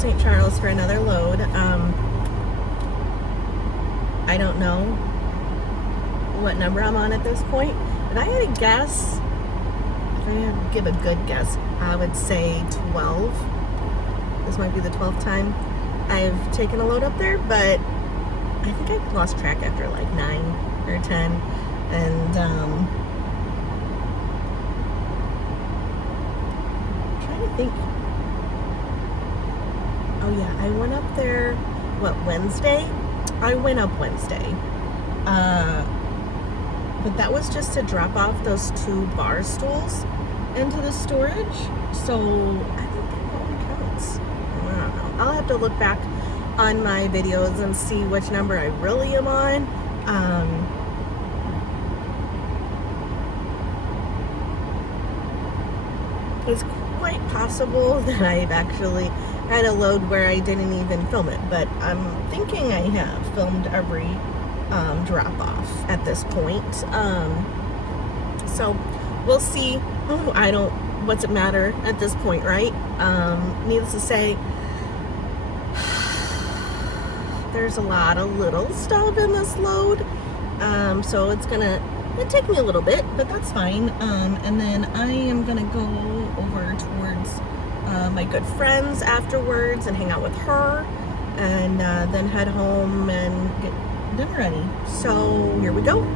St. Charles for another load. I don't know what number I'm on at this point, but I had a guess. If I had to give a good guess, I would say 12. This might be the 12th time I've taken a load up there, but I think I lost track after like 9 or 10. And I'm trying to think. Oh yeah, I went up there, Wednesday? I went up Wednesday. But that was just to drop off those 2 bar stools into the storage. So I think that probably counts. I don't know. I'll have to look back on my videos and see which number I really am on. It's quite possible that I've actually had a load where I didn't even film it, but I'm thinking I have filmed every drop off at this point. So we'll see. What's it matter at this point, right? Needless to say, there's a lot of little stuff in this load. So it's gonna take me a little bit, but that's fine. And then I am gonna go over towards my good friends afterwards and hang out with her, and then head home and get dinner ready. So here we go.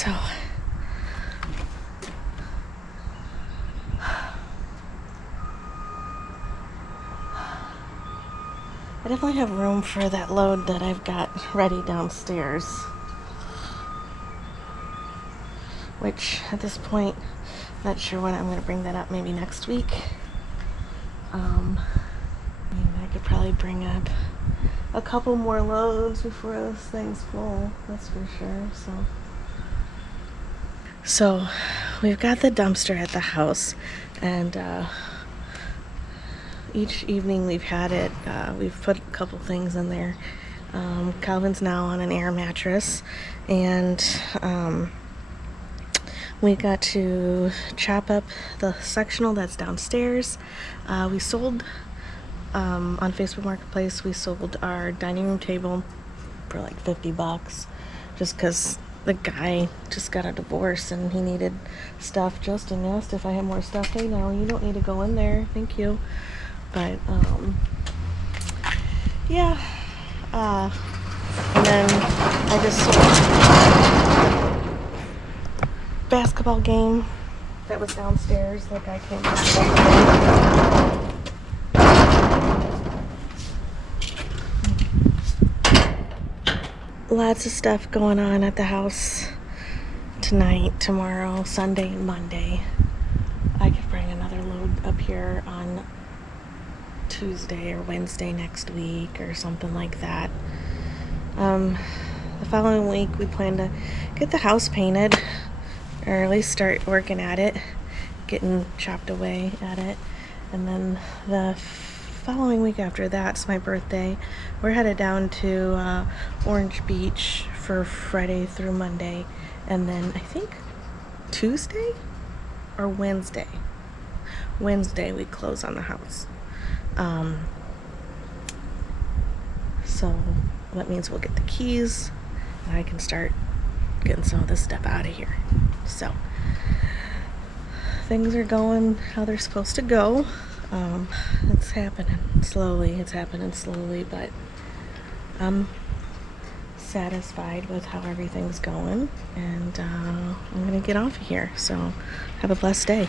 So I definitely have room for that load that I've got ready downstairs. Which, at this point, not sure when I'm going to bring that up, maybe next week. I could probably bring up a couple more loads before this thing's full, that's for sure. So we've got the dumpster at the house, and each evening we've had it, we've put a couple things in there. Calvin's now on an air mattress, and we got to chop up the sectional that's downstairs. We sold, on Facebook Marketplace, we sold our dining room table for like $50, just because the guy just got a divorce and he needed stuff. Justin asked if I had more stuff. Hey, no, you don't need to go in there. Thank you. But, yeah. And then I just sold basketball game that was downstairs. The guy came back. Lots of stuff going on at the house tonight, tomorrow, Sunday, and Monday. I could bring another load up here on Tuesday or Wednesday next week or something like that. The following week we plan to get the house painted, or at least start working at it, getting chopped away at it. And then the following week after that's my birthday. We're headed down to Orange Beach for Friday through Monday, and then I think Tuesday or Wednesday we close on the house. So that means we'll get the keys and I can start getting some of this stuff out of here. So things are going how they're supposed to go. It's happening slowly, but I'm satisfied with how everything's going, and I'm gonna get off of here. So have a blessed day.